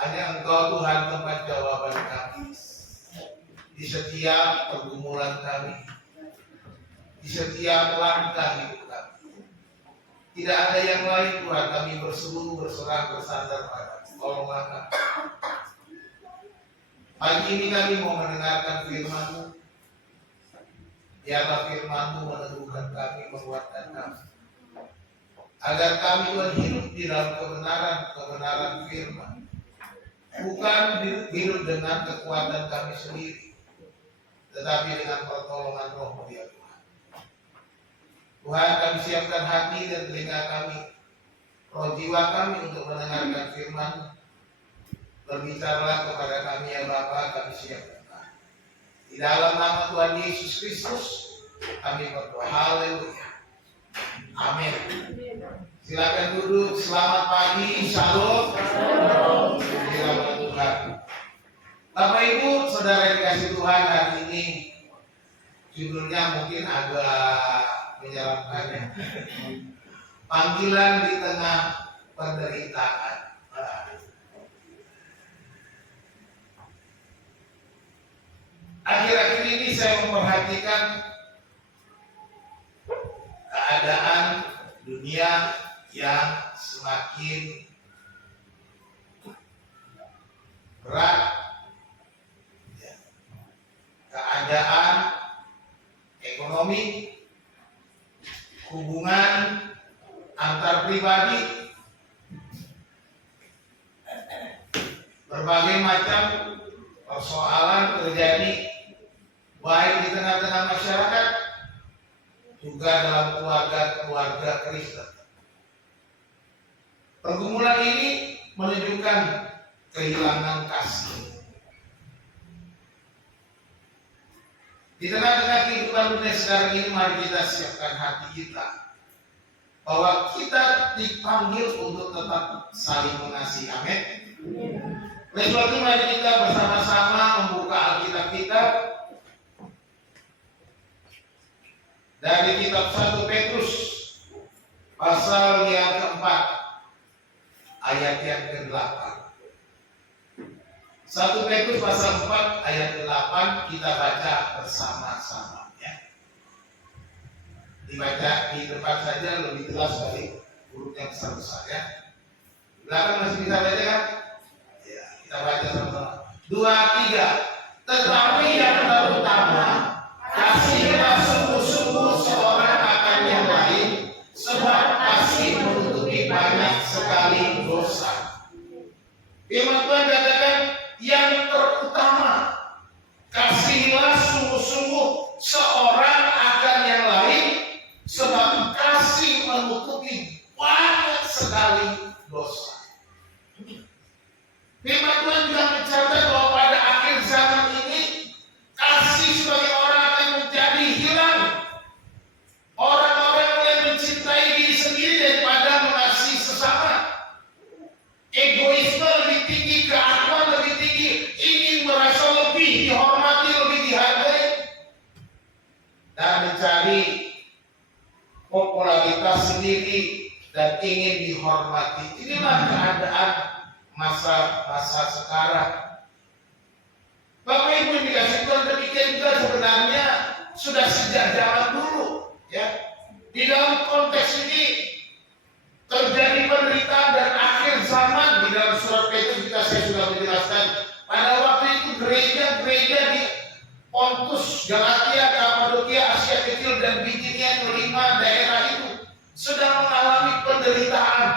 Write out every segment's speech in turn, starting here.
Hanya Engkau Tuhan tempat jawaban kami di setiap pergumulan kami, di setiap langkah hidup kami. Tidak ada yang lain Tuhan, kami berseru, berserah, bersandar pada tolonglah kami. Pagi ini kami mau mendengarkan firman-Mu. Biarlah firman-Mu meneguhkan kami, menguatkan kami. Agar kami Tuhan hidup di dalam kebenaran firman. Bukan hidup dengan kekuatan kami sendiri, tetapi dengan pertolongan Roh-Mu ya Tuhan. Tuhan, kami siapkan hati dan telinga kami, roh jiwa kami untuk mendengarkan firman. Berbicaralah kepada kami ya Bapa, kami siapkan. Di dalam nama Tuhan Yesus Kristus, kami berdoa. Haleluya. Amin. Silakan duduk. Selamat pagi. Shalom. Shalom Tuhan. Bapak Ibu, saudara dikasih Tuhan, hari ini judulnya mungkin agak menyeramkan ya. Panggilan di tengah penderitaan. Akhir-akhir ini saya memperhatikan keadaan dunia yang semakin berat, ya. Keadaan ekonomi, hubungan antar pribadi, berbagai macam persoalan terjadi baik di tengah-tengah masyarakat, juga dalam keluarga Kristen. Pergumulan ini menunjukkan kehilangan kasih. Di tengah-tengah kehidupan dunia sekarang ini, mari kita siapkan hati kita bahwa kita dipanggil untuk tetap saling mengasihi. Amin. Oleh sebab itu, mari kita bersama-sama membuka Alkitab kita dari kitab 1 Petrus pasal yang keempat ayat yang ke-8. 1 Petrus pasal 4 ayat ke-8 kita baca bersama-sama ya. Dibaca di depan saja lebih jelas dari huruf yang besar-besar ya. Di belakang masih bisa baca kan? Ya, kita baca sama-sama. 2, 3. Tetapi yang terutama kasihlah sungguh-sungguh seorang akan yang lain, sebab kasih menutupi banyak sekali dosa. Firman Tuhan katakan yang terutama, kasihlah sungguh-sungguh seorang akan yang lain, sebab kasih menutupi banyak sekali dosa. Firman Tuhan juga mencatat bahwa pada akhir zaman ini kasih sebagai orang akan menjadi hilang. Orang-orang mulai mencintai diri sendiri daripada mengasihi sesama. Egoisme lebih tinggi, keakuan lebih tinggi, ingin merasa lebih dihormati, lebih dihargai, dan mencari popularitas sendiri dan ingin dihormati. Inilah keadaan masa sekarang. Bapak Ibu yang dikasih Tuhan, demikian juga sebenarnya sudah sejak zaman dulu, ya. Di dalam konteks ini terjadi penderitaan dan akhir zaman. Di dalam surat Petrus juga saya sudah menjelaskan. Pada waktu itu gereja-gereja di Pontus, Galatia, Kapadokia, Asia Kecil dan Bitinia, kelima daerah itu sedang mengalami penderitaan,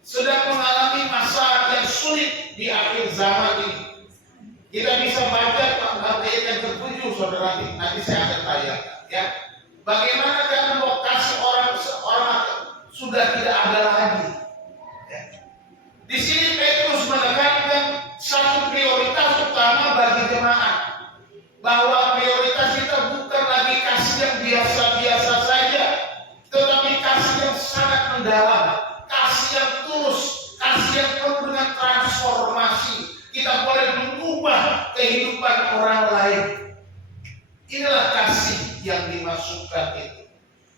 sedang mengalami masa yang sulit di akhir zaman ini. Kita bisa baca ayat yang ke-7, saudara, nanti saya akan tayangkan, ya. Bagaimana karena lokasi orang sudah tidak ada lagi. Ya. Di sini Petrus menekankan satu prioritas utama bagi jemaat, bahwa prioritas kita bukan lagi kasih yang biasa-biasa saja, tetapi kasih yang sangat mendalam, kasih yang tulus, kasih yang penuh dengan transformasi. Kita boleh mengubah kehidupan orang lain. Inilah kasih yang dimaksudkan itu.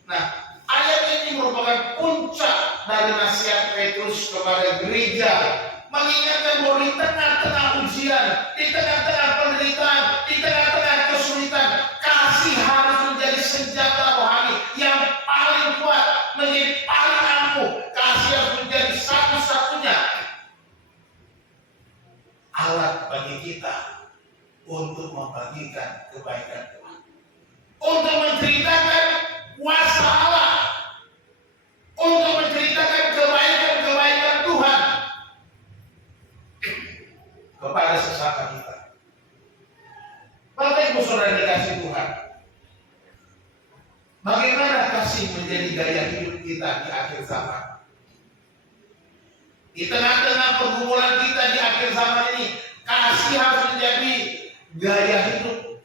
Nah, ayat ini merupakan puncak dari nasihat Petrus kepada gereja, mengingatkan bahwa di tengah-tengah ujian, di tengah-tengah penderitaan, di tengah-tengah kesulitan, kasih harus menjadi senjata rohani yang paling kuat, menjadi paling ampuh. Kasih harus menjadi satu-satunya alat bagi kita untuk membagikan kebaikan Tuhan, untuk menceritakan kuasa Allah, untuk menceritakan kebaikan-kebaikan Tuhan kepada sesama kita. Bapak Ibu Saudara dikasih Tuhan, bagaimana kasih menjadi gaya hidup kita di akhir zaman? Di tengah-tengah pergumulan kita di akhir zaman ini, kasih harus menjadi gaya hidup,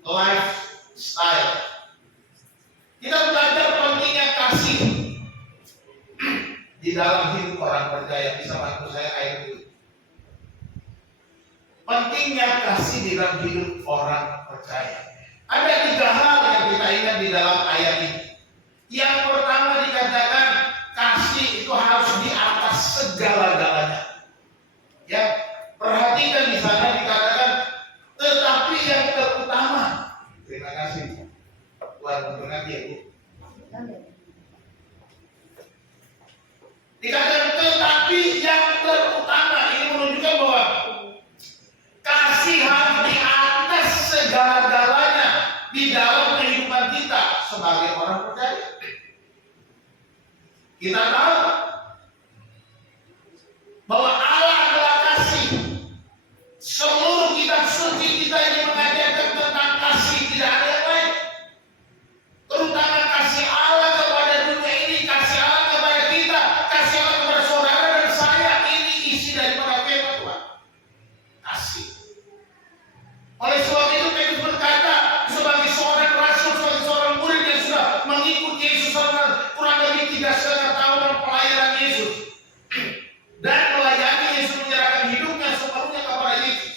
lifestyle. Kita belajar pentingnya kasih di dalam hidup orang percaya. Bisa bantu saya ayat itu? Pentingnya kasih di dalam hidup orang percaya. Ada 3 hal yang kita ingat di dalam ayat ini. Yang pertama dikatakan kasih itu harus di atas segala-galanya. Ya, perhatikan di sana dikatakan tetapi yang terutama. Terima kasih Tuhan memberkati ya Bu. Dikatakan tetapi yang terutama, ini menunjukkan bahwa kasih harus di atas segala-galanya di dalam kehidupan kita sebagai orang percaya. Kita tahu bahwa Allah adalah kasih. Seluruh kitab suci kita ini mengajarkan tentang kasih, tidak ada yang lain. Terutama kasih Allah kepada dunia ini, kasih Allah kepada kita, kasih Allah kepada saudara dan saya. Ini isi daripada firman Tuhan. Kasih. Oleh sebab itu Petrus berkata, sebagai seorang rasul, sebagai seorang murid yang sudah mengikuti Yesus selama kurang lebih 3,5 tahun pelayanan Yesus, dan melayani Yesus, menyerahkan hidupnya sepenuhnya kepada Yesus,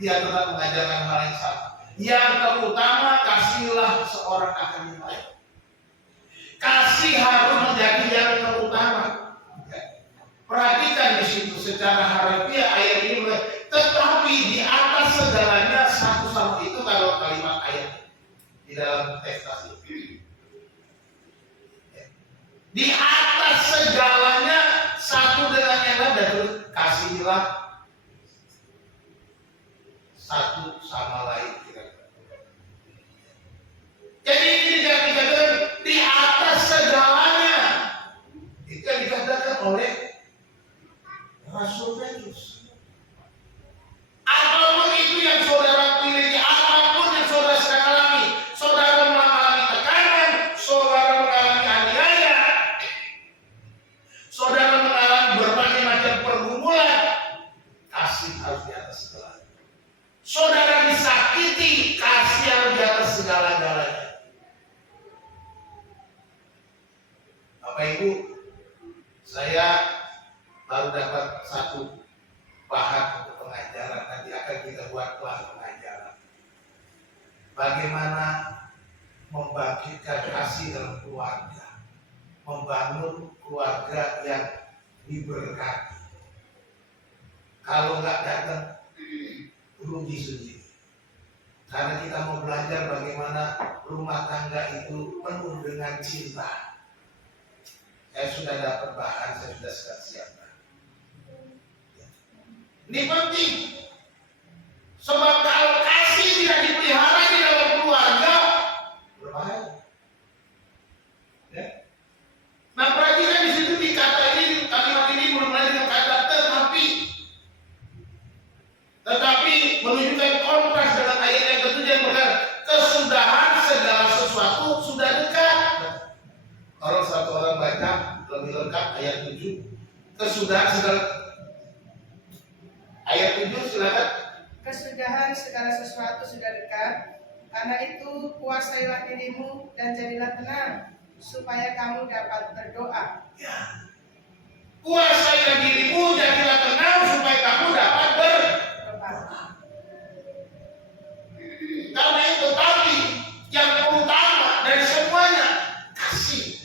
dia tetap mengajarkan hal yang sama. Yang terutama, kasihlah seorang akan yang lain. Kasih harus menjadi yang terutama. Perhatikan di situ secara harfiah ayat ini, tetapi di atas segalanya satu sama itu kalau kalimat ayat di dalam teks tadi. Di atas segalanya satu dengan yang lain, dan kasihlah satu sama lain. Jadi ini dikatakan di atas segalanya. Itu yang dikatakan oleh Rasul Petrus. Apapun itu yang saudara miliki, apapun yang saudara sedang alami, saudara mengalami tekanan, saudara mengalami aniaya, saudara mengalami berbagai macam pergumulan, kasih harus di atas segalanya. Saudara disakiti, kasih harus di atas segala-galanya. Bapak Ibu, saya baru dapat satu bahan untuk pengajaran. Nanti akan kita buat kelas pengajaran. Bagaimana membagikan kasih dalam keluarga, membangun keluarga yang diberkati. Kalau nggak datang puji-puji. Karena kita mau belajar bagaimana rumah tangga itu penuh dengan cinta. Saya sudah dapat bahan, saya sudah siapkan. Ini penting. Sebab kalau kasih tidak dipelihara di dalam keluarga, berbahaya. Ya. Nah, perhatikan di situ di kata ini, kalimat ini mulai dengan kata tetapi menunjukkan kontras dengan ayat yang ketujuh yang berkata kesudahan segala sesuatu sudah dekat. Satu orang baca lebih lengkap ayat 7. Kesudahan segala ayat 7 silakan. Kesudahan segala sesuatu sudah dekat. Karena itu kuasailah dirimu dan jadilah tenang supaya kamu dapat berdoa. Ya. Kuasailah dirimu, jadilah tenang supaya kamu dapat berdoa. Karena itu tadi yang utama dari semuanya kasih.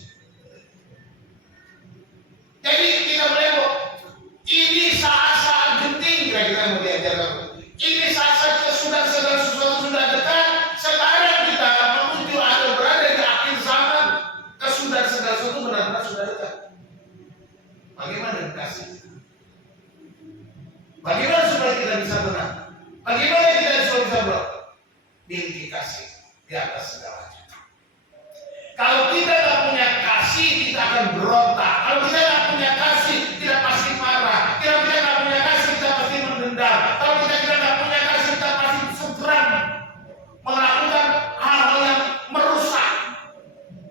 Jadi kita melihat ini saat-saat genting kita mau diajarkan. Ini saat-saat kesudahan segala sesuatu sudah dekat. Sekarang kita menuju atau berada di akhir zaman. Kesudahan segala sesuatu benar-benar sudah dekat. Bagaimana dengan kasih? Bagaimana supaya kita bisa tenang? Bagaimana kita bisa berdoa? Miliki kasih di atas segalanya. Kalau kita tidak punya kasih, kita akan berontak. Kalau kita tidak punya kasih, kita pasti marah. Kalau kita tidak punya kasih, kita pasti mendendam. Kalau kita tidak punya kasih, kita pasti segera melakukan hal-hal yang merusak.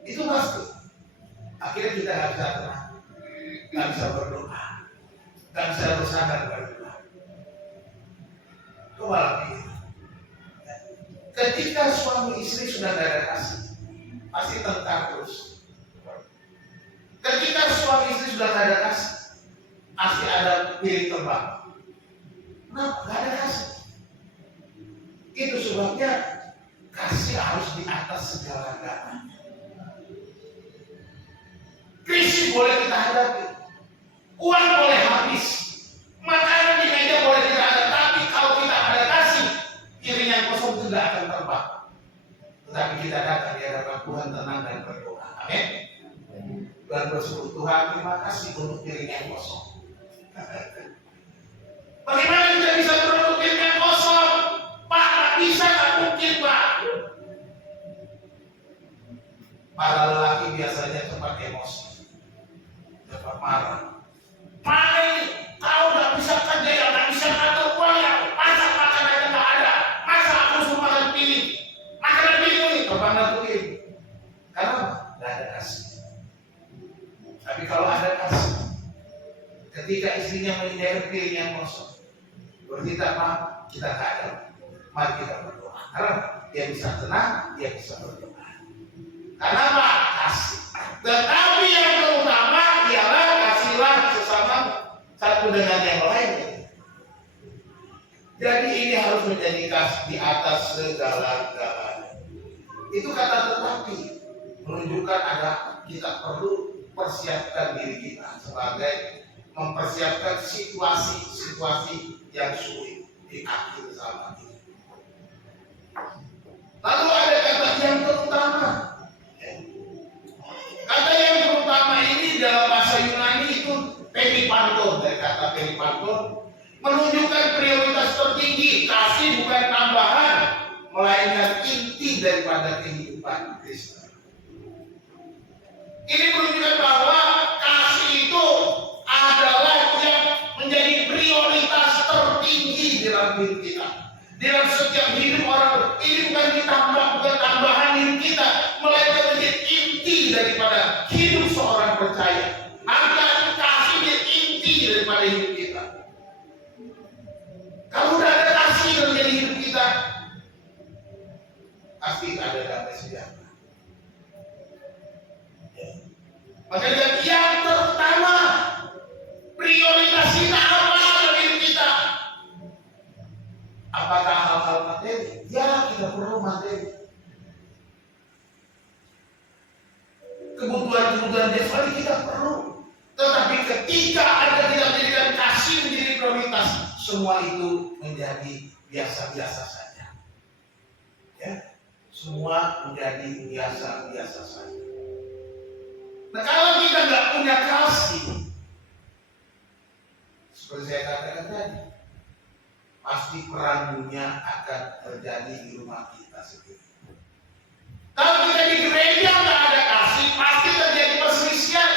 Itu pasti. Akhirnya kita tidak bisa tenang, tidak bisa berdoa, tidak bisa bersandar kepada Tuhan. Coba lagi. Ketika suami istri sudah tidak ada kasih, pasti tengkar terus. Ketika suami istri sudah tidak ada kasih, pasti ada piring terbang. Kenapa? Tidak ada kasih. Itu sebabnya kasih harus di atas segala-galanya. Krisis boleh kita hadapi, uang boleh habis, makanan di meja boleh tidak ada, tapi kalau kita ada kasih, piring yang kosong itu tidak akan terbang. Tetapi kita datang di hadapan Tuhan tenang dan berdoa. Amin. Dan bersyukur Tuhan, terima kasih untuk piring yang kosong. Bagaimana kita bisa berdoa piring yang kosong? Pak, tak bisa, tak mungkin Pak. Para lelaki biasanya cepat emosi, cepat marah. Mana ini? Kau tak bisa kerja ya, tak bisa ngatur uang ya. Masa makanannya tak ada? Masa aku suruh makan piring? Makanan piring ini terbang dan piring. Karena tidak ada kasih. Tapi kalau ada kasih, ketika istrinya menyediakan piring yang kosong, berarti apa? Kita tak ada. Mari kita berdoa. Karena dia bisa tenang, dia bisa berdoa. Karena apa? Kasih. Tetapi yang terutama ialah kasihlah sesama satu dengan yang lain. Jadi ini harus menjadi kasih di atas segala-galanya. Itu kata tetapi menunjukkan ada kita perlu persiapkan diri kita sebagai mempersiapkan situasi-situasi yang sulit di akhir zaman ini. Lalu ada kata yang terutama. Kata yang terutama ini dalam bahasa Yunani itu peripanton, dari kata peripanton menunjukkan prioritas tertinggi. Kasih bukan tambahan, melainkan inti daripada kehidupan Kristen. Ini menunjukkan bahwa kasih itu adalah yang menjadi prioritas tertinggi dalam hidup kita. Dalam setiap hidup orang ini bukan ditambah, bukan tambahan hidup kita, melainkan menjadi inti daripada hidup seorang percaya. Harta kasih menjadi inti daripada hidup kita. Kalau sudah ada kasih dalam hidup kita, pasti ada damai sejahtera. Makanya yang pertama, prioritas kita apa dalam hidup kita? Apakah hal-hal materi? Ya, kita perlu materi. Kebutuhan-kebutuhan jasmani kita perlu. Tetapi ketika ada kita menjadikan kasih menjadi prioritas, semua itu menjadi biasa-biasa saja. Ya, semua menjadi biasa-biasa saja. Nah, kalau kita nggak punya kasih, seperti saya katakan tadi, pasti perang dunia akan terjadi di rumah kita sendiri. Kalau kita di gereja nggak ada kasih, pasti terjadi perselisihan,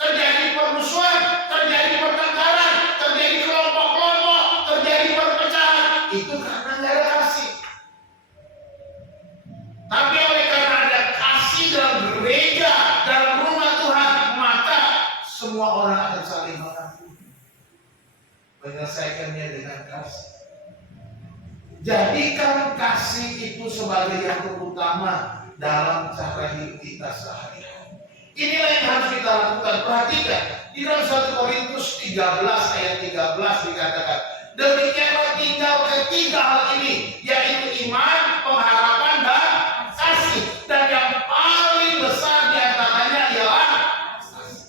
terjadi permusuhan, terjadi pertengkaran, terjadi kelompok-kelompok, terjadi perpecahan. Itu karena nggak ada kasih. Tapi oleh karena ada kasih dalam gereja, dalam rumah Tuhan, maka semua orang akan saling mengampuni, menyelesaikannya dengan kasih. Jadikan kasih itu sebagai yang terutama dalam cara hidup kita sehari-hari. Inilah yang harus kita lakukan. Perhatikan, di dalam 1 Korintus 13 ayat 13 dikatakan, demikianlah tinggal ketiga hal ini, yaitu iman, pengharapan, dan kasih. Dan yang paling besar di antaranya ialah kasih.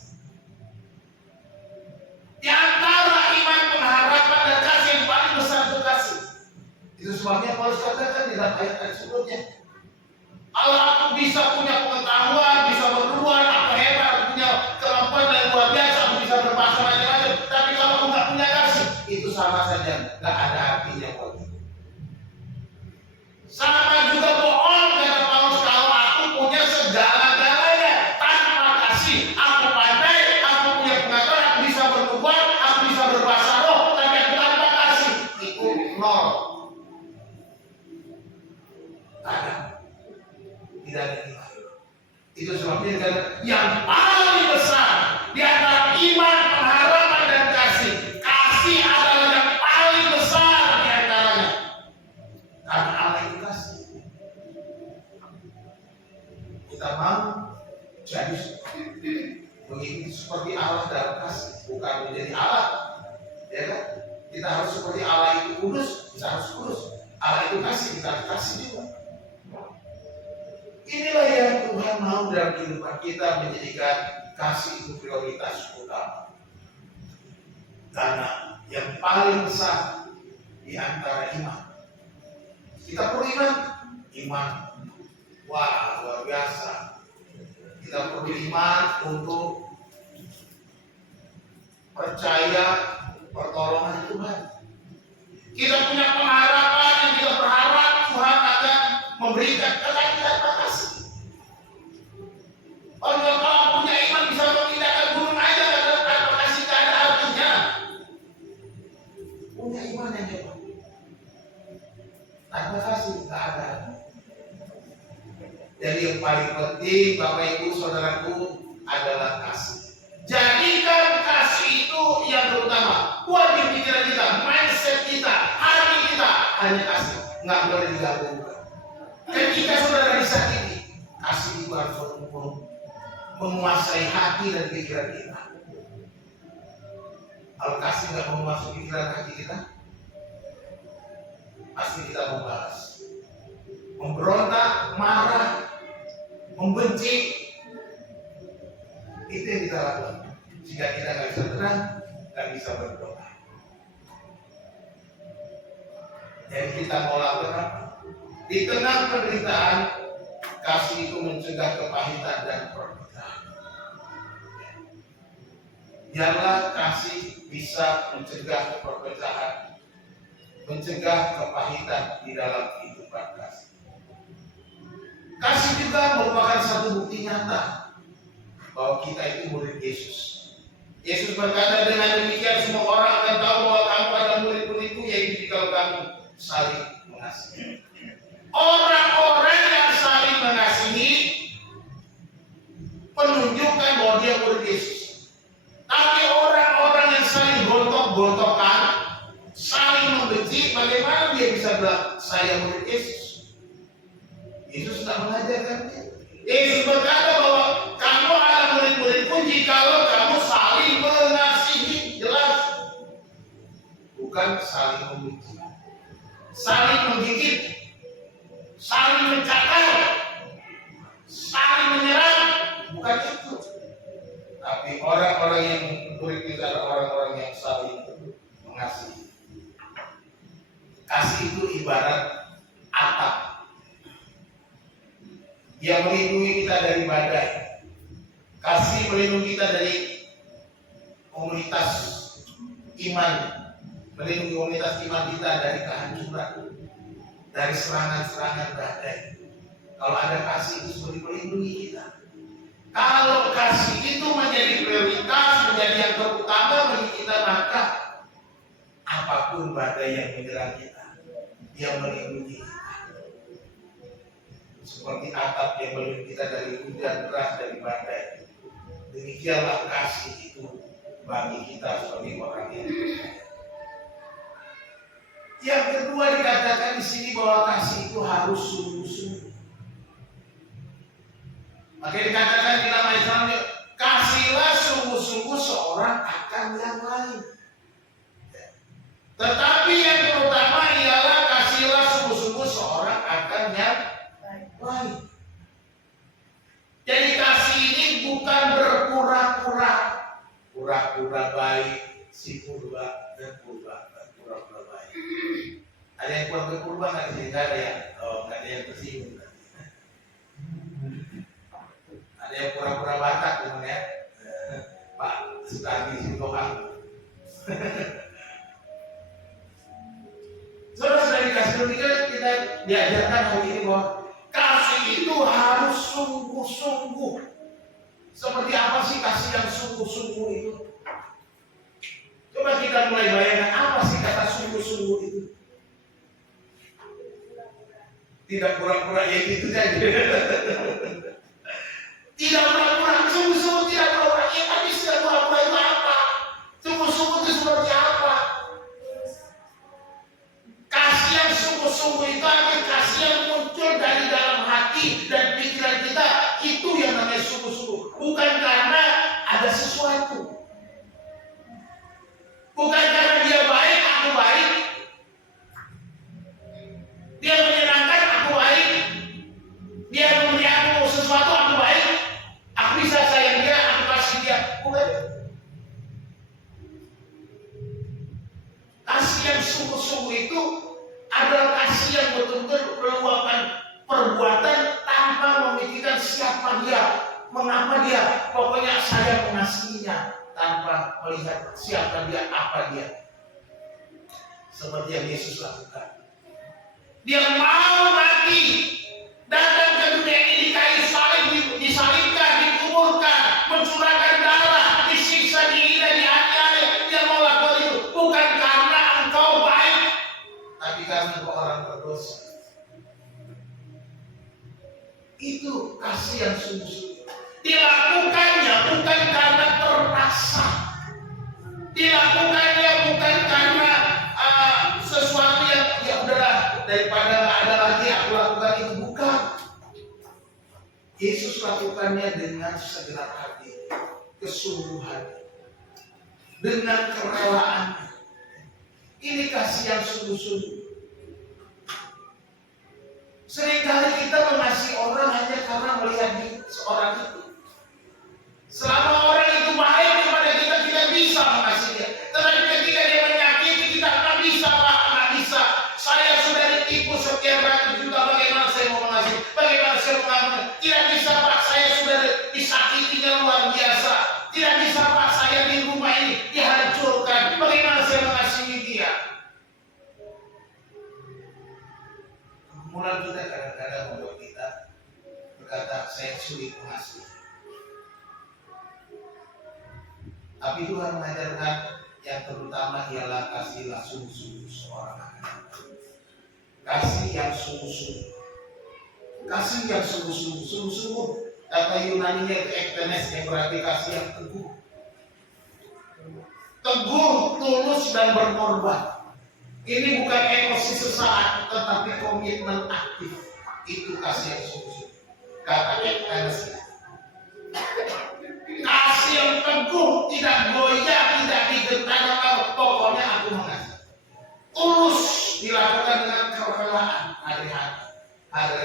Di antara iman, pengharapan, dan kasih, yang paling besar itu kasih. Itu sebabnya Paulus katakan di dalam ayat sebelumnya, kalau aku bisa punya pengetahuan, bisa berbuat, aku hebat, aku punya kemampuan yang luar biasa, aku bisa berbahasa macam-macam, tapi kalau aku nggak punya kasih, itu sama saja, nggak ada artinya buat itu. Sama juga bohong kata Paulus, kalau aku punya segala-galanya tanpa kasih, aku pandai, aku punya pengetahuan, aku bisa berbuat, aku bisa berbahasa roh, tapi aku tanpa kasih, itu nol. Tidak ada nilai. Itu sebabnya yang paling besar di antara iman, pengharapan, dan kasih. Kasih adalah yang paling besar di antaranya. Karena Allah itu kasih. Kita mau jadi begitu seperti Allah dalam kasih, bukan menjadi Allah. Ya kan? Kita harus seperti Allah itu kudus, kita harus kudus. Allah itu kasih, kita harus kasih juga. Inilah yang Tuhan mau dalam kehidupan kita, menjadikan kasih itu prioritas utama. Karena yang paling besar di antara iman. Kita perlu iman. Iman. Wah, luar biasa. Kita perlu iman untuk percaya pertolongan Tuhan. Kita punya pengharapan yang kita berharap Tuhan akan memberikan kekayaan kasih. Kalau punya iman bisa memindahkan gunung aja, tanpa kasih tak ada artinya. Punya iman yang hebat, tanpa kasih tak ada. Jadi yang paling penting Bapak Ibu Saudaraku adalah kasih. Jadikan kasih itu yang terutama. Buat di pikiran kita, mindset kita, hati kita hanya kasih, nggak boleh digabungkan. Ketika saudara disakiti, kasih itu harus menguasai hati dan pikiran kita. Kalau kasih nggak menguasai pikiran hati kita, pasti kita membalas, memberontak, marah, membenci. Itu yang kita lakukan. Jika kita nggak bisa tenang, nggak bisa berdoa. Jadi kita mau lakukan apa? Di tengah penderitaan, kasih itu mencegah kepahitan dan perpecahan. Biarlah kasih bisa mencegah perpecahan, mencegah kepahitan di dalam kehidupan kasih. Kasih juga merupakan satu bukti nyata bahwa kita itu murid Yesus. Yesus berkata, dengan demikian semua orang akan tahu bahwa kamu adalah murid-muridku, yaitu jika kamu saling mengasihi. Orang-orang yang saling mengasihi menunjukkan bahwa dia murid Yesus. Tapi orang-orang yang saling gontok-gontokan, saling membenci, bagaimana dia bisa bilang saya murid Yesus? Yesus tidak mengajarkan dia. Yesus berkata bahwa kamu adalah murid-muridku jikalau kamu saling mengasihi. Jelas, bukan saling membenci, saling menggigit, saling mencakar, saling menyerang, bukan itu. Tapi orang-orang yang murid kita adalah orang-orang yang saling mengasihi. Kasih itu ibarat atap yang melindungi kita dari badai. Kasih melindungi kita dari komunitas iman, melindungi komunitas iman kita dari kehancuran, dari serangan-serangan badai. Kalau ada kasih itu seperti melindungi kita. Kalau kasih itu menjadi prioritas, menjadi yang terutama bagi kita, maka apapun badai yang menyerang kita, dia melindungi kita. Seperti atap yang melindungi kita dari hujan deras, dari badai. Demikianlah kasih itu bagi kita sebagai orang yang percaya. Yang kedua dikatakan di sini bahwa kasih itu harus sungguh-sungguh. Maka dikatakan di dalam Islam, kasihlah sungguh-sungguh seorang akan yang lain. Tetapi yang terutama ialah kasihlah sungguh-sungguh seorang akan yang lain. Jadi kasih ini bukan berpura-pura, pura-pura baik, si purba dan purba, pura-pura baik. Ada yang pura-pura nggak sih? Nggak ada ya? Oh, nggak ada yang tersinggung. Ada yang pura-pura Batak teman ya, Pak Sukardi Sintohan. Saudara dikasih demikian, kita diajarkan hari ini bahwa kasih itu harus sungguh-sungguh. Seperti apa sih kasih yang sungguh-sungguh itu? Coba kita mulai bayangkan apa sih kata sungguh-sungguh itu? Tidak pura-pura ya gitu saja. Tidak pura-pura, sungguh-sungguh tidak pura-pura. Ya tapi sudah pura-pura itu apa? Sungguh-sungguh itu seperti apa? Kasih yang sungguh-sungguh itu adalah kasih yang muncul dari dalam hati dan pikiran kita. Itu yang namanya sungguh-sungguh. Bukan karena ada sesuatu. Bukan karena dia baik, aku baik. Dia menyenangkan, aku baik. Dia memberi aku sesuatu, aku baik. Aku bisa sayang dia, aku kasih dia. Bukan. Kasih yang sungguh-sungguh itu adalah kasih yang betul-betul meluapkan perbuatan tanpa memikirkan siapa dia, mengapa dia. Pokoknya saya mengasihinya tanpa melihat siapa dia, apa dia. Seperti yang Yesus lakukan. Dia mau mati, datang ke dunia ini di kayu salib, disalibkan, dikuburkan, mencurahkan darah, disiksa, dihina, dianiaya. Dia mau lakukan itu bukan karena engkau baik, tapi karena engkau orang berdosa. Itu kasih yang sungguh-sungguh. Dilakukannya bukan karena terpaksa. Dilakukannya bukan karena sesuatu yang ya udahlah, daripada nggak ada lagi aku lakukan itu, bukan. Yesus lakukannya dengan segenap hati, kesungguhan, dengan kerelaannya. Ini kasih yang sungguh-sungguh. Seringkali kita mengasihi orang hanya karena melihat seorang itu. Selama orang itu baik kepada kita, kita bisa mengasihi dia. Tetapi ketika dia menyakiti kita, nggak bisa Pak, nggak bisa. Saya sudah ditipu sekian ratus juta, bagaimana saya mau mengasihi? Bagaimana saya mau mengasihi? Tidak bisa Pak, saya sudah disakitinya luar biasa. Tidak bisa Pak, saya di rumah ini dihancurkan. Bagaimana saya mengasihi dia? Mulai kita kadang-kadang membuat kita berkata, saya sulit mengasihi. Tapi Tuhan mengajarkan yang terutama ialah kasihlah sungguh-sungguh seorang anak. Kasih yang sungguh-sungguh. Kasih yang sungguh-sungguh. Sungguh-sungguh. Kata Yunani-nya itu ektenes, yang berarti kasih yang teguh. Teguh, tulus dan berkorban. Ini bukan emosi sesaat, tetapi komitmen aktif. Itu kasih yang sungguh-sungguh. Kata ektenes. Kasih yang teguh, tidak goyah, tidak digentar, pokoknya aku mengasihi. Tulus dilakukan dengan kerelaan, dari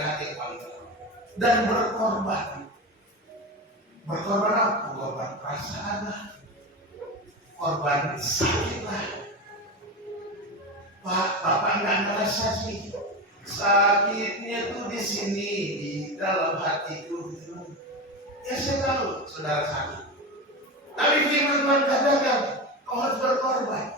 hati yang paling dalam, dan berkorban. Berkorban apa? Korban perasaan lah, korban sakit lah, Pak, Bapak nggak ngerasa sih sakitnya tuh di sini, di dalam hatiku gitu. Ya saya tahu saudara sakit. Tapi firman Tuhan katakan, kau harus berkorban,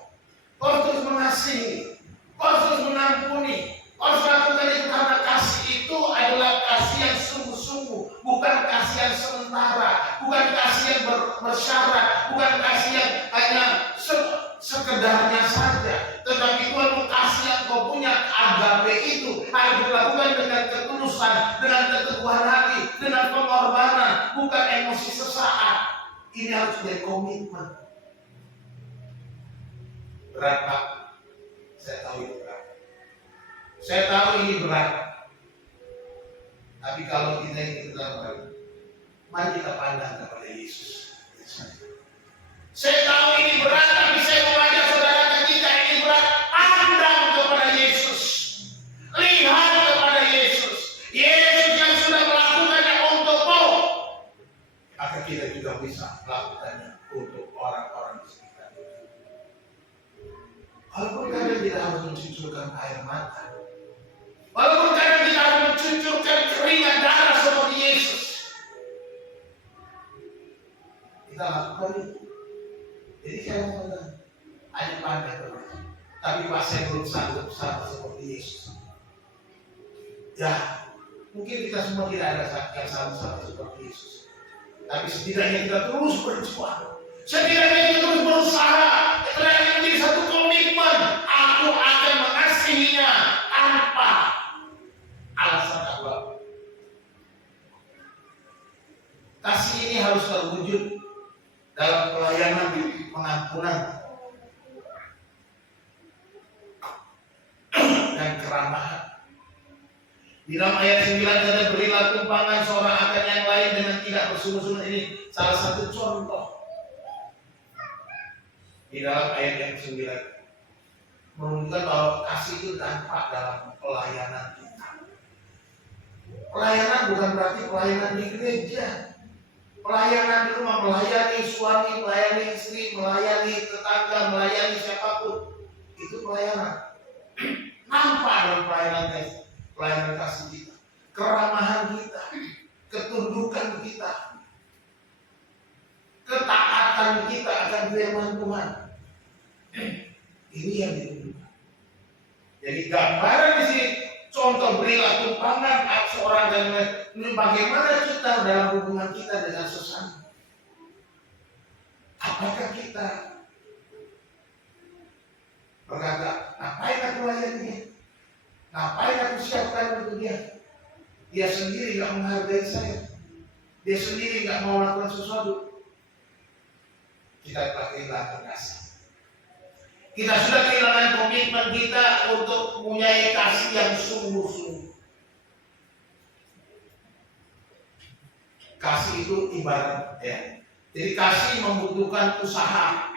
kau harus mengasihi, kau harus mengampuni, kau harus lakukan itu karena kasih itu adalah kasih yang sungguh-sungguh, bukan kasih yang sementara, bukan kasih yang bersyarat, bukan kasih yang hanya sekedarnya saja. Tetapi Tuhan mau kasih yang kau punya, agape itu harus dilakukan dengan ketulusan, dengan keteguhan hati, dengan pengorbanan, bukan emosi sesaat. Ini harus jadi komitmen. Berat Pak, saya tahu itu berat. Saya tahu ini berat. Tapi kalau kita ingin terbaik, mari kita pandang kepada Yesus. Saya tahu ini berat, tapi saya mengajak saudara ketika ini berat, pandang kepada Yesus. Lihat kepada Yesus. Yesus yang sudah melakukannya untukmu, maka kita juga bisa melakukannya untuk orang-orang di sekitar kita. Walaupun kadang kita harus mencucurkan air mata, walaupun kadang kita harus mencucurkan keringat darah seperti Yesus, kita lakukan itu. Jadi saya mau bilang, ayo pandang kepada. Tapi Pak, saya belum sanggup sama seperti Yesus. Ya, mungkin kita semua tidak ada yang sama seperti Yesus. Tapi setidaknya kita terus berjuang. Setidaknya kita terus berusaha. Setidaknya menjadi satu komitmen. Aku akan mengasihinya tanpa alasan apa. Kasih ini harus terwujud dalam pelayanan pengampunan dan keramahan. Di dalam ayat 9 kata, berilah tumpangan seorang akan yang lain dengan tidak bersungguh-sungguh. Ini salah satu contoh di dalam ayat yang 9 menunjukkan bahwa kasih itu tampak dalam pelayanan kita. Pelayanan bukan berarti pelayanan di gereja. Pelayanan di rumah, melayani suami, melayani istri, melayani tetangga, melayani siapapun. Itu pelayanan. Nampak dalam pelayanan kasih kita, keramahan kita, ketundukan kita, ketaatan kita akan firman Tuhan. Ini yang ditunjukkan. Jadi gambaran di sini, contoh berilah tumpangan seorang dan ini bagaimana kita dalam hubungan kita dengan sesama. Apakah kita berkata, ngapain aku layani dia? Ngapain aku siapkan untuk dia? Dia sendiri gak menghargai saya. Dia sendiri gak mau melakukan sesuatu. Kita telah kehilangan kasih. Kita sudah kehilangan komitmen kita untuk mempunyai kasih yang sungguh-sungguh. Kasih itu ibarat ya. Jadi kasih membutuhkan usaha.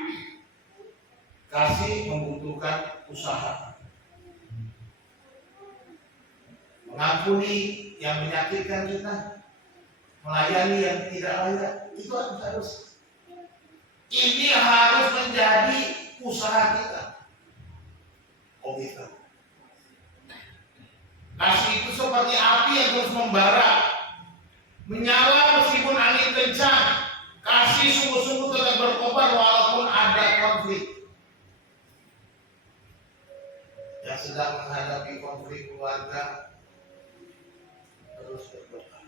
Kasih membutuhkan usaha. Mengampuni yang menyakitkan kita, melayani yang tidak layak, itu harus. Ini harus menjadi usaha kita. Komitmen. Kasih itu seperti api yang terus membara, menyala meskipun angin kencang. Kasih sungguh-sungguh tetap berkobar walaupun ada konflik. Yang sedang menghadapi konflik keluarga, terus berdoa.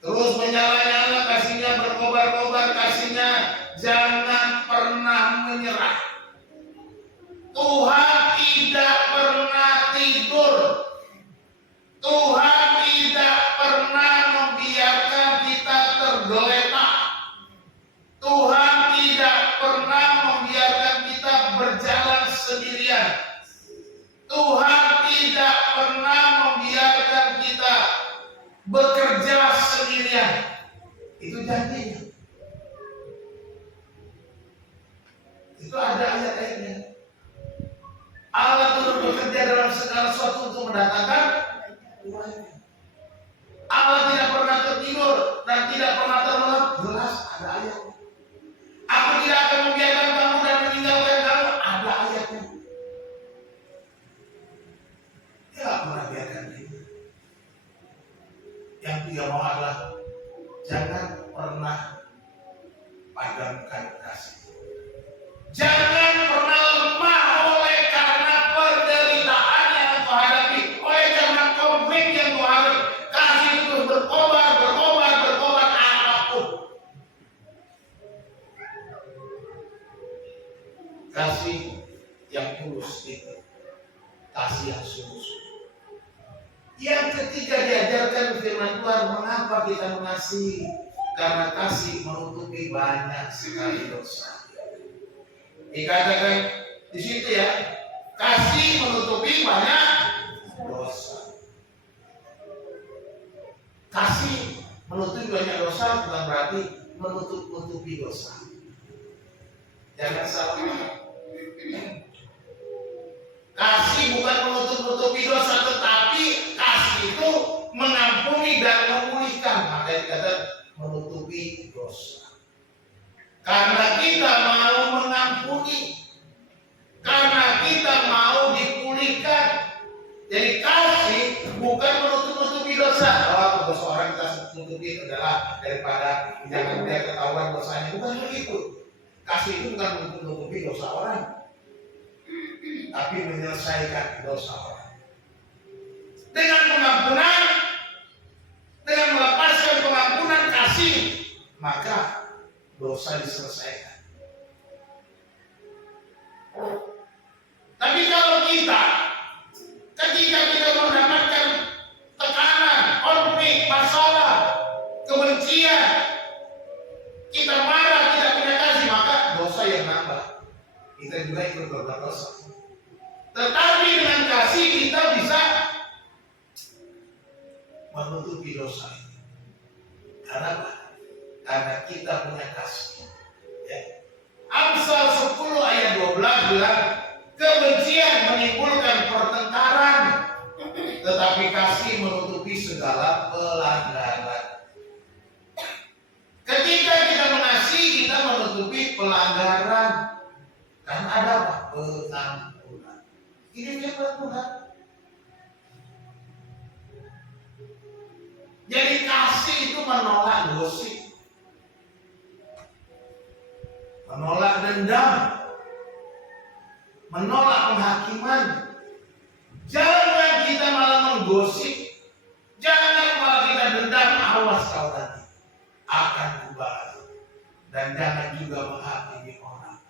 Terus menyala-nyala kasihnya, berkobar-kobar kasihnya, jangan pernah menyerah. Tuhan tidak pernah tidur. Tuhan tidak pernah membiarkan kita tergeletak. Tuhan tidak pernah membiarkan kita berjalan sendirian. Tuhan tidak pernah membiarkan kita bekerja sendirian. Itu janjinya. Itu ada ayat-ayatnya. Allah turut bekerja dalam segala sesuatu untuk mendatangkan umatnya. Allah tidak pernah tertidur dan tidak pernah terlelap. Jelas ada ayatnya. Aku tidak akan membiarkan kamu dan meninggalkan kamu. Ada ayatnya. dia mau adalah jangan pernah padamkan kasih. Jangan pernah lemah oleh karena penderitaan yang kau hadapi, oleh karena konflik yang kau hadapi. Kasih itu berkobar apapun. Kasih yang tulus itu kasih yang sungguh-sungguh. Yang ketiga diajarkan firman Tuhan, mengapa kita mengasihi? Karena kasih menutupi banyak sekali dosa. Dikatakan di situ ya, kasih menutupi banyak dosa. Kasih menutupi banyak dosa bukan berarti menutupi dosa. Jangan salah. Kasih bukan menutupi dosa, tetapi kasih itu mengampuni dan memulihkan. Makanya dikatakan menutupi dosa. Karena kita mau mengampuni, karena kita mau dipulihkan. Jadi kasih bukan menutupi dosa. Kalau dosa orang kita tutupi adalah daripada jangan dia ketahuan dosanya, bukan begitu. Kasih itu bukan menutupi dosa orang, tapi menyelesaikan dosa orang. Dengan pengampunan, dengan melepaskan pengampunan kasih, maka dosa diselesaikan. Tapi kalau ketika kita mendapatkan tekanan, konflik, masalah, kebencian, kita marah, tidak punya kasih, maka dosa yang nambah. Kita juga ikut berbuat dosa. Tetapi dengan kasih kita bisa menutupi dosa itu. Karena kita punya kasih. Ya. Amsal 10 ayat 12 bilang, kebencian menimbulkan pertengkaran, tetapi kasih menutupi segala pelanggaran. Ketika kita mengasihi, kita menutupi pelanggaran. Karena ada apa? Pengampunan. Ini firman Tuhan. Jadi kasih itu menolak gosip, menolak dendam, menolak penghakiman. Jangan kita malah menggosip, jangan malah kita dendam, awas kau nanti akan kubalas. Dan jangan juga menghakimi orang.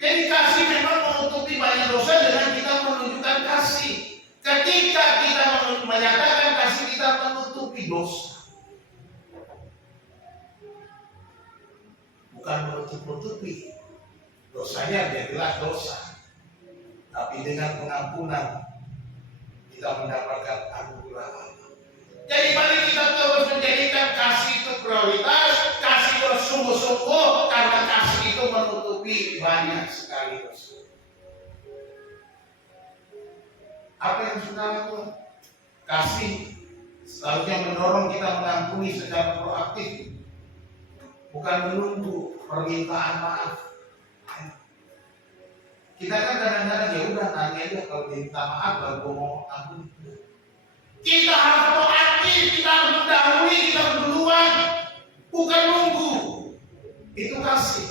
Jadi kasih memang menutupi banyak dosa dengan kita menunjukkan kasih. Ketika kita menyatakan kasih, kita menutupi dosa. Bukan menutupi dosanya, dia jelas dosa. Tapi dengan pengampunan kita mendapatkan anugerah Allah. Jadi mari kita terus menjadikan kasih itu prioritas, kasih terus sungguh-sungguh, karena kasih itu menutupi banyak sekali dosa. Apa yang sudah lakukan? Kasih seharusnya mendorong kita mengampuni secara proaktif, bukan menunggu permintaan maaf. Kita kan kadang-kadang ya udah nanya aja, kalau minta maaf baru mau ampun. Kita harus proaktif, kita harus mendahului, kita harus duluan, bukan nunggu. Itu kasih.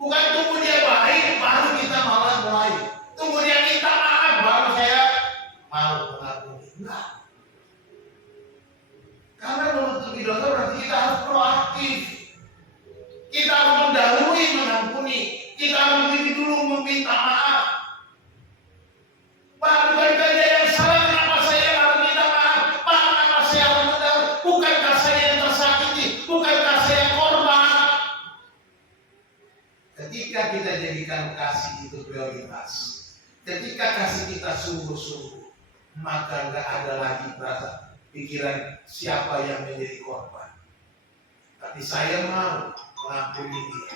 Bukan tunggu dia baik baru kita malah mulai. Tunggu dia minta maaf baru saya mau mengampuni. Enggak. Karena menutupi dosa berarti kita harus proaktif. Kita harus mendahului mengampuni. Kita harus lebih dulu meminta maaf. Pak, bukan saja yang salah, kenapa saya harus minta maaf? Pak, kenapa saya harus minta maaf? Bukankah saya yang tersakiti? Bukankah saya korban? Ketika kita jadikan kasih itu prioritas, ketika kasih kita sungguh-sungguh, maka nggak ada lagi pikiran siapa yang menjadi korban. Tapi saya mau mengampuni dia.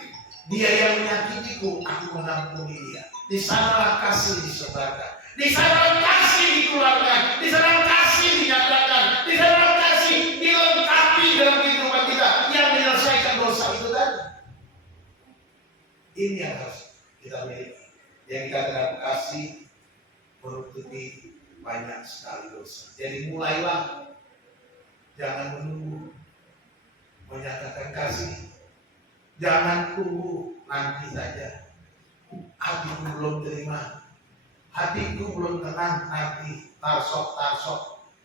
Dia yang menyakitiku, aku mengampuni dia. Di sanalah kasih disebarkan. Di sanalah kasih dikeluarkan. Di sanalah kasih dinyatakan. Di sanalah kasih dilengkapi dalam kehidupan kita yang menyelesaikan dosa itu tadi. Ini yang harus kita miliki. Yang dikatakan kasih menutupi banyak sekali dosa. Jadi mulailah, jangan menunggu menyatakan kasih, jangan tunggu nanti saja. Hatiku belum terima, hatiku belum tenang, nanti tarsok.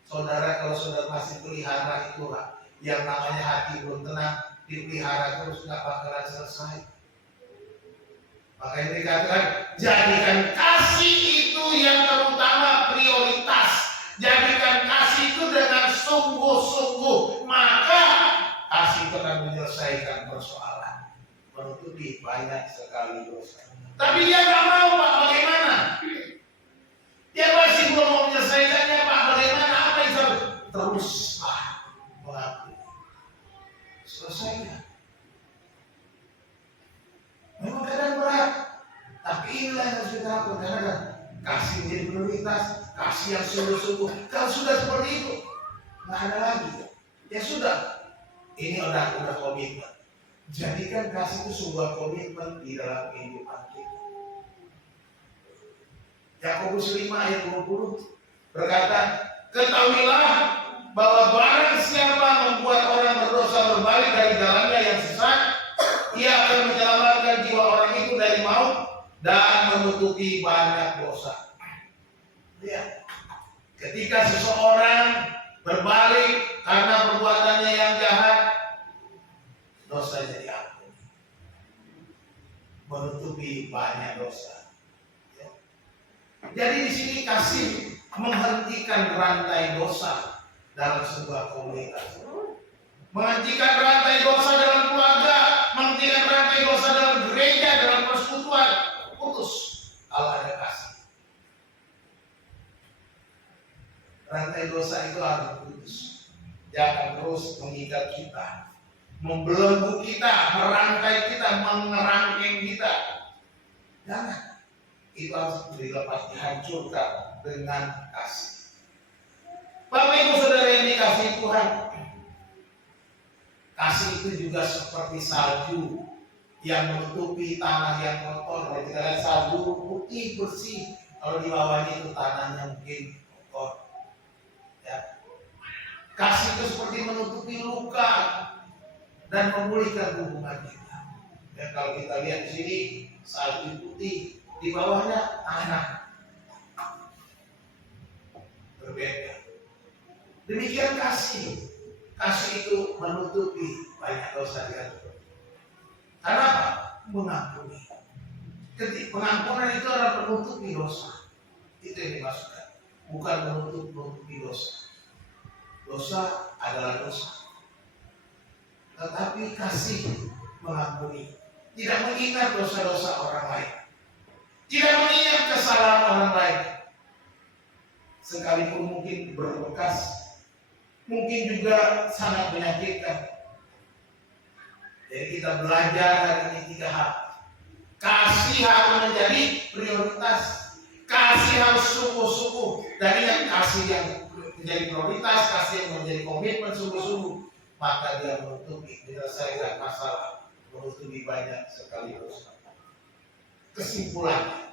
Saudara, kalau saudara masih pelihara itu yang namanya hati belum tenang, dipelihara terus nggak bakalan selesai. Makanya dikatakan jadikan kasih itu yang terutama prioritas, jadikan kasih itu dengan sungguh-sungguh, maka kasih itu akan menyelesaikan persoalan, menutupi banyak sekali dosa. Tapi dia nggak mau, Pak, bagaimana? Dia masih belum mau menyelesaikannya, Pak, bagaimana? Apa yang harus terus mengaku selesainya? Memang kadang berat, tapi inilah yang harus kita lakukan. Karena kasih menjadi prioritas, kasih yang sungguh-sungguh. Kalau sudah seperti itu, nggak ada lagi. Ya sudah, ini udah komitmen. Jadikan kasih itu sebuah komitmen di dalam kehidupan kita. Yakobus 5 ayat 20 berkata, ketahuilah bahwa barang siapa membuat orang berdosa berbalik dari jalannya yang sesat, ia akan menyelamatkan jiwa orang itu dari maut dan menutupi banyak dosa. Lihat, ketika seseorang berbalik karena perbuatannya yang jahat, dosanya diampuni, menutupi banyak dosa. Jadi di sini kasih menghentikan rantai dosa dalam sebuah komunitas, menghentikan rantai dosa dalam keluarga, menghentikan rantai dosa dalam gereja, dalam persekutuan. Putus kalau ada kasih. Rantai dosa itu harus putus. Jangan terus mengikat kita, membelenggu kita, merangkai kita, mengerangkeng kita. Jangan. Itu harus dilepas, dihancurkan dengan kasih. Bapak Ibu Saudara yang dikasihi Tuhan, kasih itu juga seperti salju yang menutupi tanah yang kotor. Kalau kita lihat salju putih bersih, kalau di bawahnya itu tanahnya mungkin kotor. Ya. Kasih itu seperti menutupi luka dan memulihkan hubungan kita. Dan kalau kita lihat di sini salju putih, di bawahnya tanah berbeda. Demikian kasih. Kasih itu menutupi banyak dosa dia. Karena apa? Mengampuni. Pengampunan itu adalah menutupi dosa. Itu yang dimaksudkan. Bukan menutupi dosa. Dosa adalah dosa. Tetapi kasih mengampuni. Tidak mengingat dosa-dosa orang lain. Tidak mengingat kesalahan orang lain. Sekalipun mungkin berbekas, mungkin juga sangat menyakitkan. Jadi kita belajar hari ini 3 hal. Kasih harus menjadi prioritas. Kasih harus sungguh-sungguh. Dan ingat, kasih yang menjadi prioritas, kasih yang menjadi komitmen sungguh-sungguh, maka dia menutupi, menyelesaikan masalah, menutupi banyak sekali dosa. Kesimpulan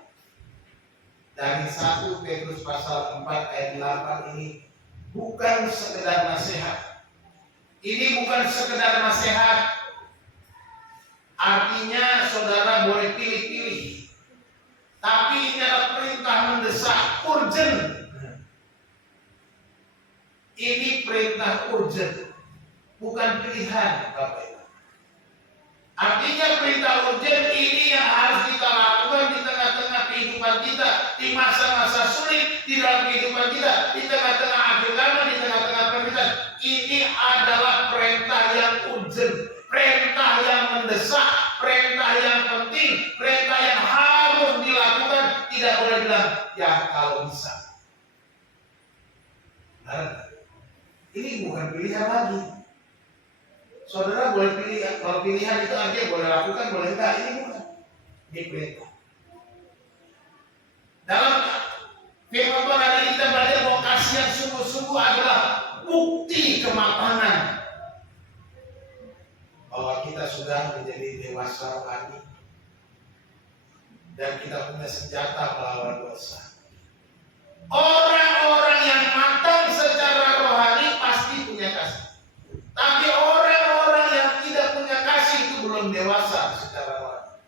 dari 1 Petrus pasal 4 ayat 8 ini bukan sekedar nasihat. Ini bukan sekedar nasihat. Artinya saudara boleh pilih-pilih. Tapi ini adalah perintah mendesak, urgent. Ini perintah urgent, bukan pilihan, Bapak Ibu. Artinya perintah urgent ini yang harus kita lakukan di tengah-tengah kehidupan kita, di masa-masa sulit di dalam kehidupan kita, di tengah-tengah akhir zaman, di tengah-tengah pemerintahan. Ini adalah perintah yang urgent, perintah yang mendesak, perintah yang penting, perintah yang harus dilakukan. Tidak boleh bilang, ya kalau bisa. Nah, ini bukan pilihan lagi. Saudara boleh pilih, kalau pilihan itu artinya boleh lakukan, boleh enggak. Ini bukan. Ini perintah. Dalam firman Tuhan hari ini kita belajar bahwa kasih yang sungguh-sungguh adalah bukti kematangan bahwa kita sudah menjadi dewasa rohani dan kita punya senjata melawan dosa. Orang-orang yang matang secara rohani pasti punya kasih. Tapi orang-orang yang tidak punya kasih itu belum dewasa secara rohani.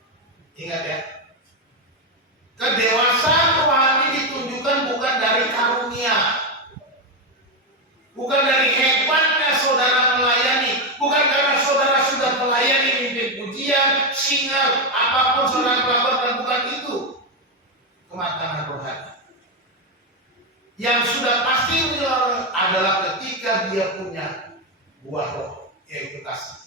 Ingat ya, kedewasaan rohani ditunjukkan bukan dari karunia, bukan dari hebatnya saudara melayani, bukan karena saudara sudah melayani mimpin pujian, singar, apapun saudara lakukan, bukan itu kematangan rohani. Yang sudah pasti adalah ketika dia punya buah roh, yaitu kasih.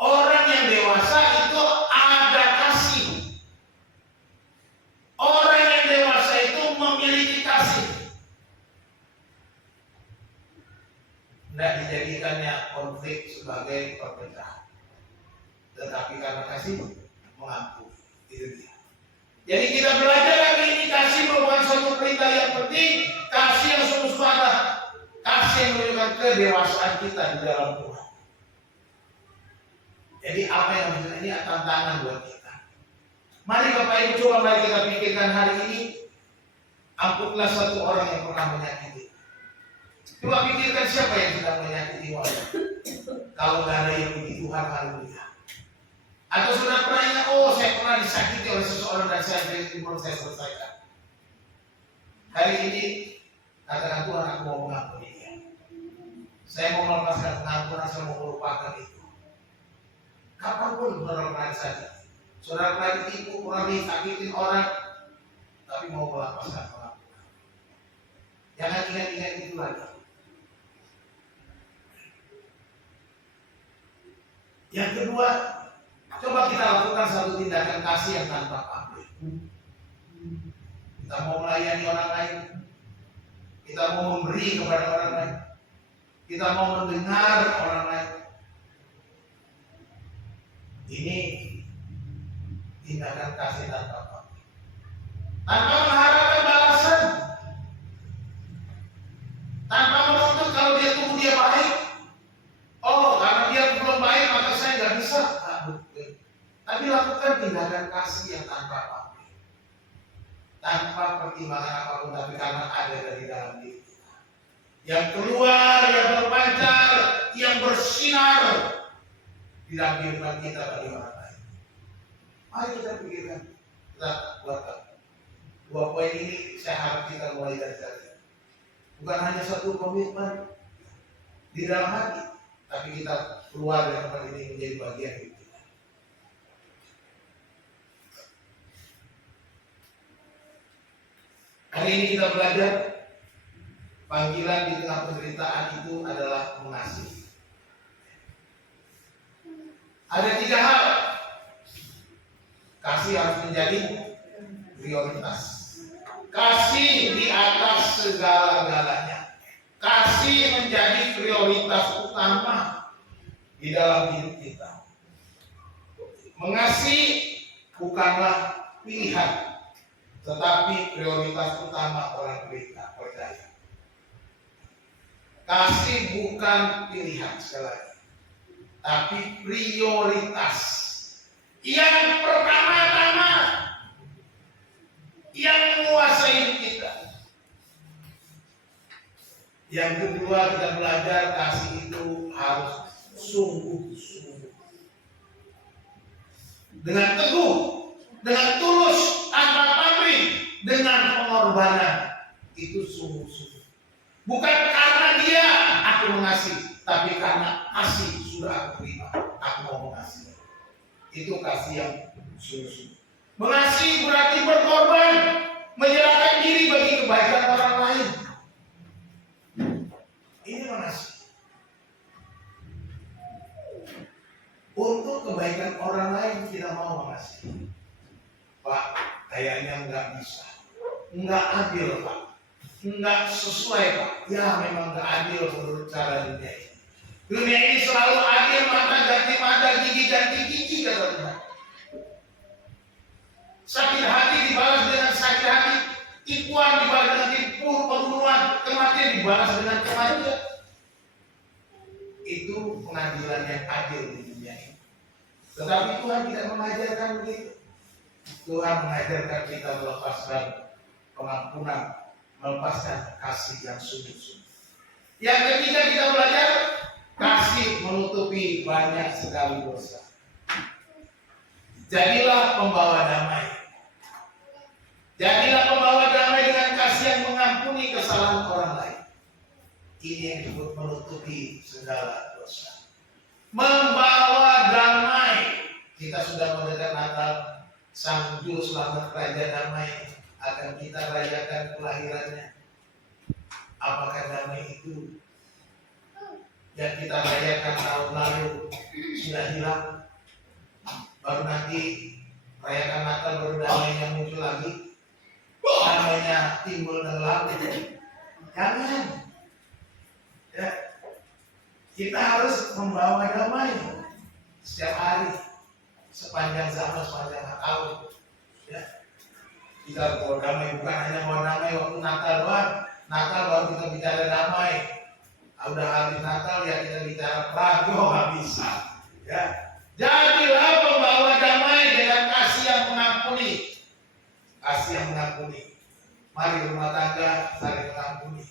Orang yang dewasa itu ada kasih. Orang yang dewasa itu memiliki kasih. Tidak dijadikannya konflik sebagai perpecahan, tetapi karena kasih mengampuni. Itu dia. Jadi kita belajar lagi ini, kasih merupakan suatu perintah yang penting. Kasih yang sungguh ada, kasih yang menunjukkan kedewasaan kita di dalam Tuhan. Jadi apa yang ini tantangan buat kita. Mari Bapak Ibu coba mari kita pikirkan hari ini. Ampunlah satu orang yang pernah menyakiti. Coba pikirkan siapa yang sedang menyakiti orang. Kalau nggak ada yang puji Tuhan, haleluya. Atau sudah pernah ingat, oh saya pernah disakiti oleh seseorang dan saya belum saya selesaikan. Hari ini katakan Tuhan, aku mau mengampuni dia. Saya mau melepaskan pengampunan, saya mau melupakan itu. Kapanpun saudara pernah disakiti, saudara pernah ditipu, pernah disakitin orang, tapi mau melepaskan pengampunan. Jangan ingat-ingat itu lagi. Yang kedua, coba kita lakukan satu tindakan kasih yang tanpa pamrih. Kita mau melayani orang lain, kita mau memberi kepada orang lain, kita mau mendengar orang lain. Ini tindakan kasih tanpa pamrih, tanpa mengharapkan balasan, tanpa menuntut kalau dia tunggu dia baik. Oh, karena dia belum baik maka saya nggak bisa. Tapi lakukan tindakan kasih yang tanpa pamrih, tanpa pertimbangan apapun, tapi karena ada dari dalam diri kita, yang keluar, yang berpancar, yang bersinar di dalam kehidupan kita bagi orang lain. Mari kita pikirkan, kita buatkan dua poin ini. Saya harap kita mulai dari tadi, bukan hanya satu komitmen di dalam hati, tapi kita keluar dari tempat ini menjadi bagian hidup kita. Hari ini kita belajar panggilan di tengah penderitaan itu adalah mengasihi. Ada 3 hal. Kasih harus menjadi prioritas. Kasih di atas segala-galanya. Kasih menjadi prioritas utama di dalam hidup kita. Mengasihi bukanlah pilihan, tetapi prioritas utama orang percaya. Kasih bukan pilihan sekali lagi, tapi prioritas. Yang pertama-tama yang menguasai hidup kita. Yang kedua, kita belajar kasih itu harus sungguh-sungguh, dengan teguh, dengan tulus, tanpa pamrih, dengan pengorbanan. Itu sungguh-sungguh. Bukan karena dia aku mengasihi, tapi karena kasih sudah aku terima, aku mau mengasihi. Itu kasih yang sungguh-sungguh. Mengasihi berarti berkorban, menyerahkan diri bagi kebaikan orang lain. Ini mengasihi. Untuk kebaikan orang lain kita mau mengasihi. Pak, kayaknya nggak bisa, nggak adil Pak, nggak sesuai Pak. Ya memang nggak adil menurut cara dunia ini. Dunia ini selalu adil, mata ganti mata, gigi ganti gigi, kata Tuhan. Sakit hati dibalas dengan sakit hati, tipuan dibalas dengan tipu, pembunuhan, kematian dibalas dengan kematian. Itu pengadilan yang adil di dunia ini. Tetapi Tuhan tidak mengajarkan begitu. Tuhan mengajarkan kita melepaskan pengampunan, melepaskan kasih yang sungguh-sungguh. Yang ketiga kita belajar kasih menutupi banyak sekali dosa. Jadilah pembawa damai. Jadilah pembawa damai dengan kasih yang mengampuni kesalahan orang lain. Ini yang disebut menutupi segala dosa. Membawa damai. Kita sudah mendekat Natal. Sang Juru Selamat Raja Damai akan kita rayakan kelahirannya. Apakah damai itu yang kita rayakan tahun lalu sudah hilang? Baru nanti rayakan Natal baru damainya muncul lagi, damainya timbul dan lalu. Jangan. Ya. Kita harus membawa damai setiap hari, sepanjang zaman, sepanjang tahun. Ya. Kita bawa damai, bukan hanya bawa damai waktu Natal doang. Natal baru kita bicara damai. Udah habis Natal ya kita bicara perang, nggak bisa. Ya. Jadilah pembawa damai dengan kasih yang mengampuni. Kasih yang mengampuni. Mari rumah tangga saling mengampuni.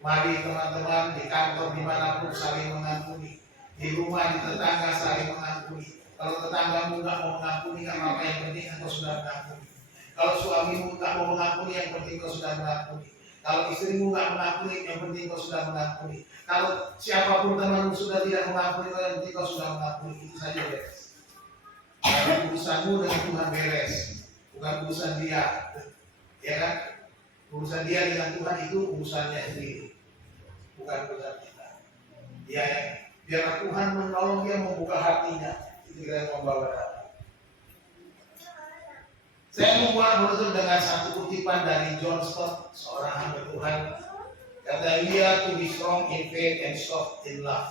Mari teman-teman di kantor dimanapun saling mengampuni. Di rumah, di tetangga saling mengampuni. Kalau tetanggamu nggak mau mengampuni, nggak apa-apa, yang penting engkau sudah mengampuni. Kalau suamimu nggak mau mengampuni, yang penting kau sudah mengampuni. Kalau istrimu nggak mengampuni, yang penting kau sudah mengampuni. Kalau siapapun temanmu sudah tidak mengampuni, yang penting kau sudah mengampuni. Itu saja beres. Karena urusanmu dengan Tuhan beres, bukan urusan dia. Ya kan? Urusan dia dengan Tuhan itu urusannya sendiri, bukan urusan kita. Ya, biar Tuhan menolong dia membuka hatinya. Itu kita membawa damai. Saya membuat menutup dengan satu kutipan dari John Stott, seorang hamba Tuhan. Kata dia, to be strong in faith and soft in love.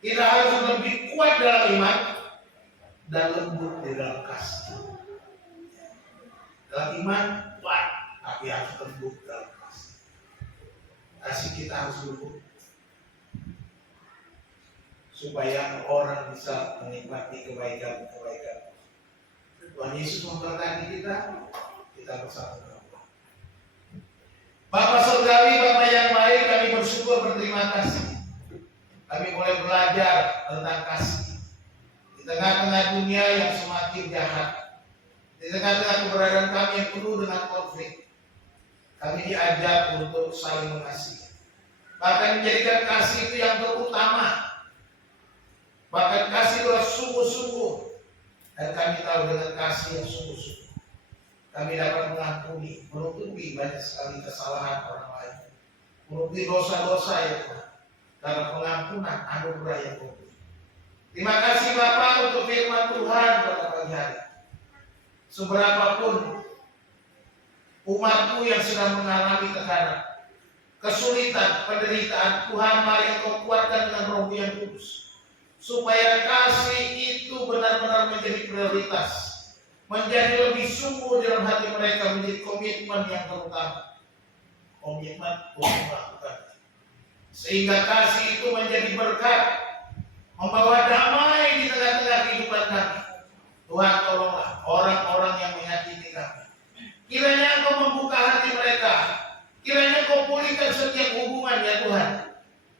Kita harus lebih kuat dalam iman dan lembut di dalam kasih. Dalam iman kuat, tapi harus lembut dalam kasih. Kasih kita harus lembut, supaya orang bisa menikmati kebaikan-kebaikan. Tuhan Yesus memberkati kita bersama dengan Bapak Surgawi, Bapak yang baik, kami bersyukur, berterima kasih. Kami boleh belajar tentang kasih di tengah-tengah dunia yang semakin jahat, di tengah-tengah keberadaan kami yang penuh dengan konflik. Kami diajar untuk saling mengasihi, bahkan menjadikan kasih itu yang terutama. Bahkan kasih itu sungguh-sungguh. Dan kami tahu dengan kasih yang sungguh-sungguh kami dapat mengampuni, menutupi banyak sekali kesalahan orang lain, menutupi dosa-dosa ya Tuhan, karena pengampunan anugerah yang komplit. Terima kasih Bapak untuk firman Tuhan pada pagi hari. Seberapapun umatmu yang sedang mengalami tekanan, kesulitan, penderitaan, Tuhan mari Engkau kuatkan dengan Roh yang kudus, supaya kasih itu benar-benar menjadi prioritas, menjadi lebih sungguh dalam hati mereka, menjadi komitmen yang terutama, komitmen untuk melakukan, sehingga kasih itu menjadi berkat, membawa damai di tengah-tengah kehidupan kami. Tuhan tolonglah orang-orang yang menyakiti kami, kiranya Engkau membuka hati mereka, kiranya Engkau pulihkan setiap hubungan ya Tuhan,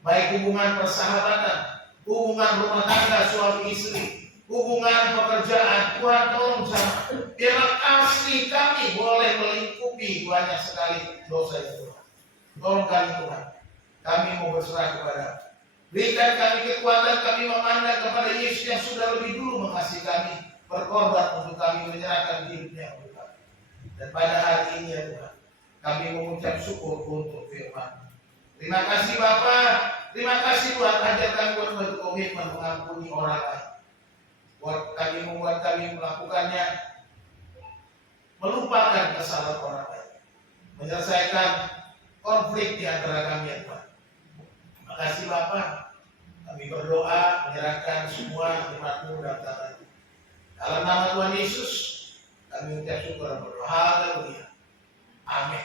baik hubungan persahabatan, hubungan rumah tangga suami istri, hubungan pekerjaan. Tuhan tolong jamaah, biarlah kasih kami boleh melingkupi banyak sekali dosa itu Tuhan. Tolong kami Tuhan, kami mau berserah kepada. Berikan kami kekuatan, kami memandang kepada Yesus yang sudah lebih dulu mengasihi kami, berkorban untuk kami, menyerahkan hidupnya untuk kami. Dan pada hari ini ya Tuhan, kami mengucap syukur untuk firman. Terima kasih Bapak. Terima kasih Tuhan, ajar kami buat berkomitmen mengampuni orang lain. Buat kami, membuat kami melakukannya, melupakan kesalahan orang lain, menyelesaikan konflik di antara kami ya Tuhan. Terima kasih Bapak. Kami berdoa menyerahkan semua iman-Mu dalam tangan. Dalam nama Tuhan Yesus, kami ucap syukur dan berdoa. Haleluya. Amin.